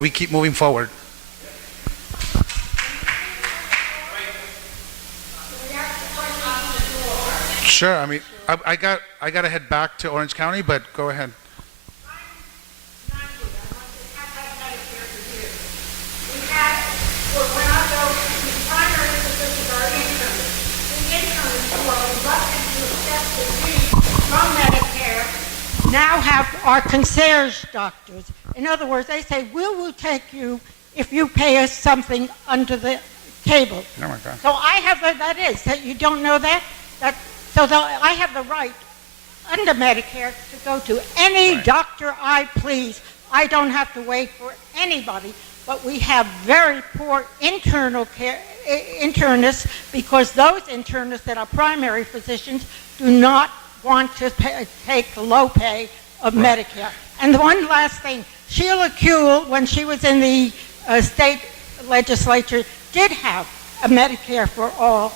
we keep moving forward. Sure. I mean, I got to head back to Orange County, but go ahead. Now have our concierge doctors. In other words, they say, we will take you if you pay us something under the table. Oh my God. So I have, that is, that you don't know that? I have the right under Medicare to go to any doctor I please. I don't have to wait for anybody, but we have very poor internal care, internists, because those internists that are primary physicians do not want to take the low pay of Medicare. And the one last thing, Sheila Kuehl, when she was in the state legislature, did have a Medicare for all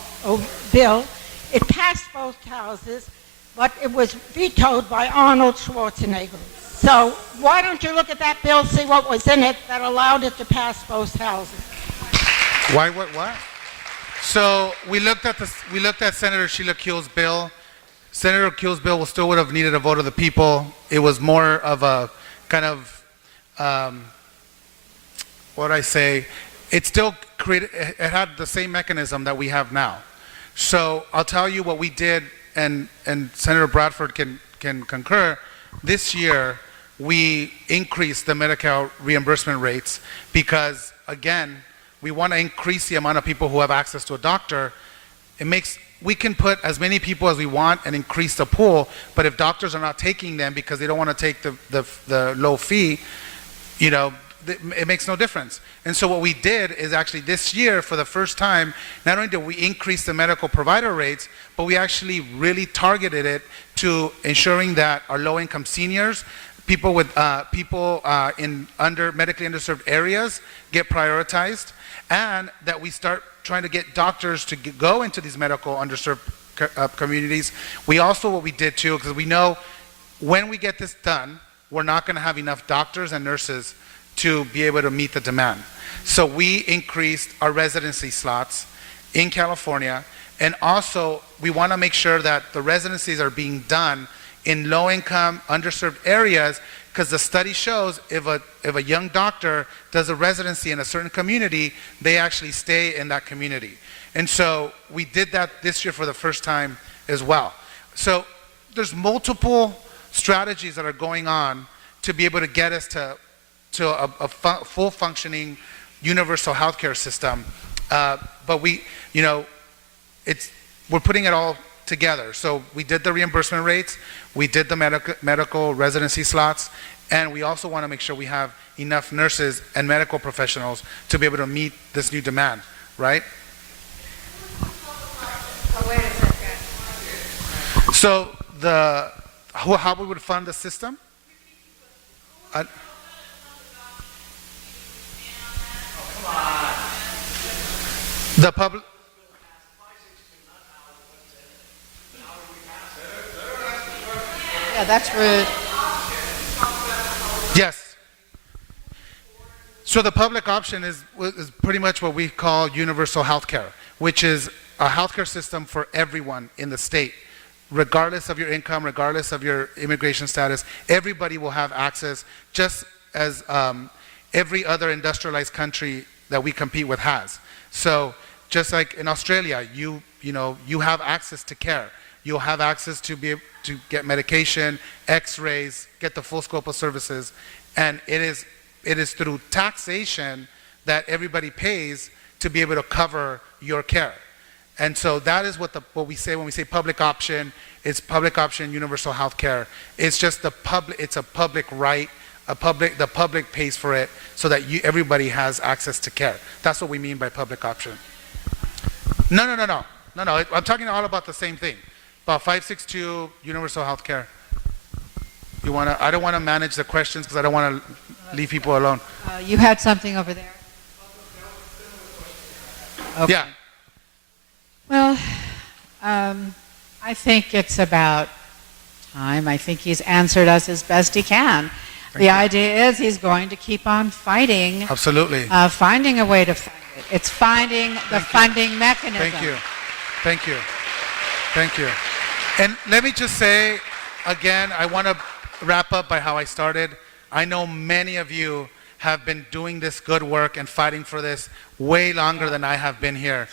bill. It passed both houses, but it was vetoed by Arnold Schwarzenegger. So why don't you look at that bill, see what was in it that allowed it to pass both houses? Why? What? So we looked at Senator Sheila Kuehl's bill. Senator Kuehl's bill still would have needed a vote of the people. It was more of a kind of, what I say, it still created, it had the same mechanism that we have now. So I'll tell you what we did, and Senator Bradford can concur. This year, we increased the Medicare reimbursement rates because, again, we want to increase the amount of people who have access to a doctor. We can put as many people as we want and increase the pool, but if doctors are not taking them because they don't want to take the low fee, it makes no difference. And so what we did is actually this year, for the first time, not only did we increase the medical provider rates, but we actually really targeted it to ensuring that our low-income seniors, people in medically underserved areas get prioritized, and that we start trying to get doctors to go into these medical underserved communities. We also, what we did too, because we know when we get this done, we're not going to have enough doctors and nurses to be able to meet the demand. So we increased our residency slots in California, and also we want to make sure that the residencies are being done in low-income, underserved areas, because the study shows if a young doctor does a residency in a certain community, they actually stay in that community. And so we did that this year for the first time as well. So there's multiple strategies that are going on to be able to get us to a full functioning universal healthcare system. But we're putting it all together. So we did the reimbursement rates, we did the medical residency slots, and we also want to make sure we have enough nurses and medical professionals to be able to meet this new demand, right? Oh, wait a second. So how we would fund the system? The public. Yeah, that's rude. Yes. So the public option is pretty much what we call universal health care, which is a healthcare system for everyone in the state, regardless of your income, regardless of your immigration status. Everybody will have access, just as every other industrialized country that we compete with has. So just like in Australia, you have access to care. You'll have access to be able to get medication, x-rays, get the full scope of services, and it is through taxation that everybody pays to be able to cover your care. And so that is what we say when we say public option. It's public option universal health care. It's just it's a public right. The public pays for it so that everybody has access to care. That's what we mean by public option. No. I'm talking all about the same thing. About 562 universal health care. I don't want to manage the questions because I don't want to leave people alone. You had something over there. Okay. Yeah. Well, I think it's about time. I think he's answered us as best he can. The idea is he's going to keep on fighting, Absolutely. finding a way to fund it. It's finding the funding mechanism. Thank you. Thank you. Thank you. And let me just say, again, I want to wrap up by how I started. I know many of you have been doing this good work and fighting for this way longer than I have been here.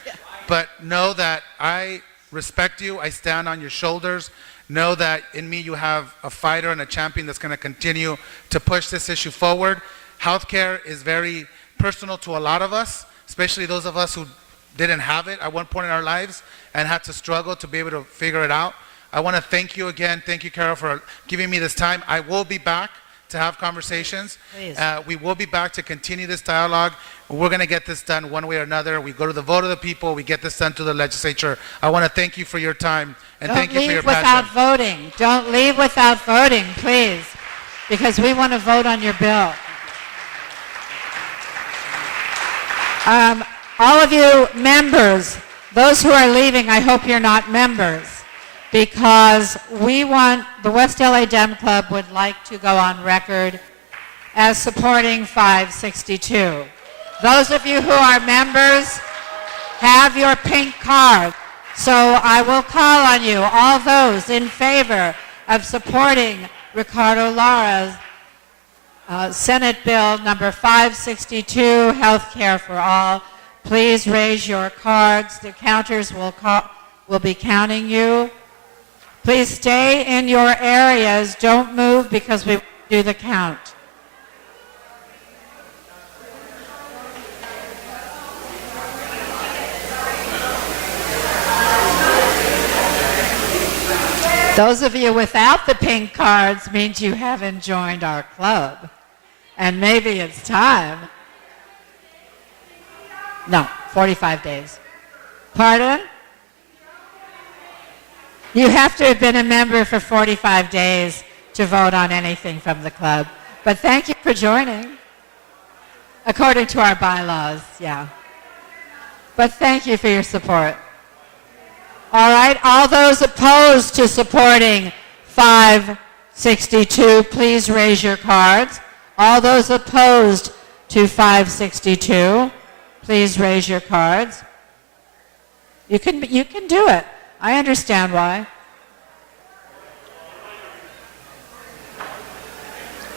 But know that I respect you. I stand on your shoulders. Know that in me you have a fighter and a champion that's going to continue to push this issue forward. Healthcare is very personal to a lot of us, especially those of us who didn't have it at one point in our lives and had to struggle to be able to figure it out. I want to thank you again. Thank you, Carol, for giving me this time. I will be back to have conversations. We will be back to continue this dialogue. We're going to get this done one way or another. We go to the vote of the people. We get this done to the legislature. I want to thank you for your time and thank you for your passion. Don't leave without voting. Don't leave without voting, please, because we want to vote on your bill. All of you members, those who are leaving, I hope you're not members, because we want, the West LA Dem Club would like to go on record as supporting 562. Those of you who are members have your pink card. So I will call on you, all those in favor of supporting Ricardo Lara's Senate Bill number 562, Health Care for All. Please raise your cards. The counters will be counting you. Please stay in your areas. Don't move because we do the count. Those of you without the pink cards means you haven't joined our club. And maybe it's time. No, 45 days. Pardon? You have to have been a member for 45 days to vote on anything from the club. But thank you for joining. According to our bylaws, yeah. But thank you for your support. All right, all those opposed to supporting 562, please raise your cards. All those opposed to 562, please raise your cards. You can do it. I understand why.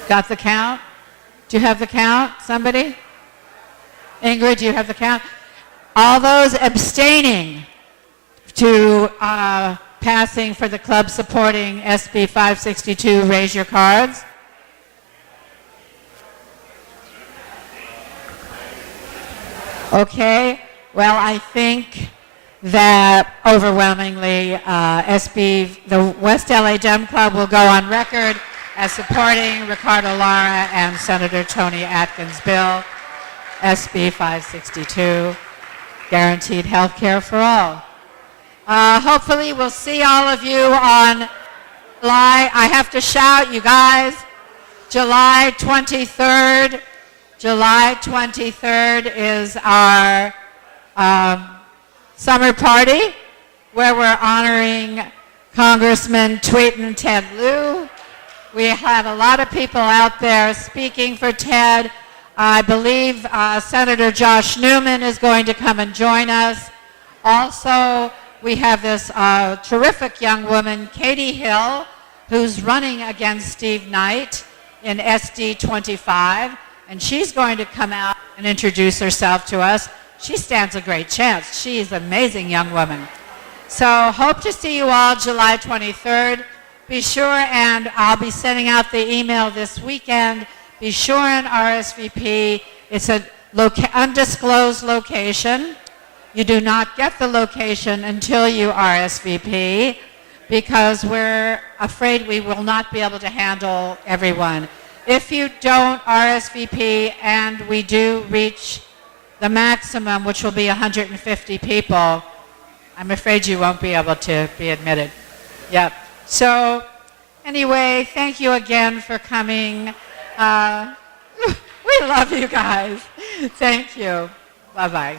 Got the count? Do you have the count? Somebody? Ingrid, do you have the count? All those abstaining to passing for the club supporting SB 562, raise your cards. Okay, well, I think that overwhelmingly the West LA Dem Club will go on record as supporting Ricardo Lara and Senator Tony Atkins' bill, SB 562, guaranteed health care for all. Hopefully we'll see all of you on July, I have to shout, you guys, July 23rd. July 23rd is our summer party where we're honoring Congressman Tweeten Ted Lieu. We had a lot of people out there speaking for Ted. I believe Senator Josh Newman is going to come and join us. Also, we have this terrific young woman, Katie Hill, who's running against Steve Knight in SD 25, and she's going to come out and introduce herself to us. She stands a great chance. She's an amazing young woman. So hope to see you all July 23rd. Be sure, and I'll be sending out the email this weekend. Be sure and RSVP. It's an undisclosed location. You do not get the location until you RSVP because we're afraid we will not be able to handle everyone. If you don't RSVP and we do reach the maximum, which will be 150 people, I'm afraid you won't be able to be admitted. Yep. So anyway, thank you again for coming. We love you guys. Thank you. Bye-bye.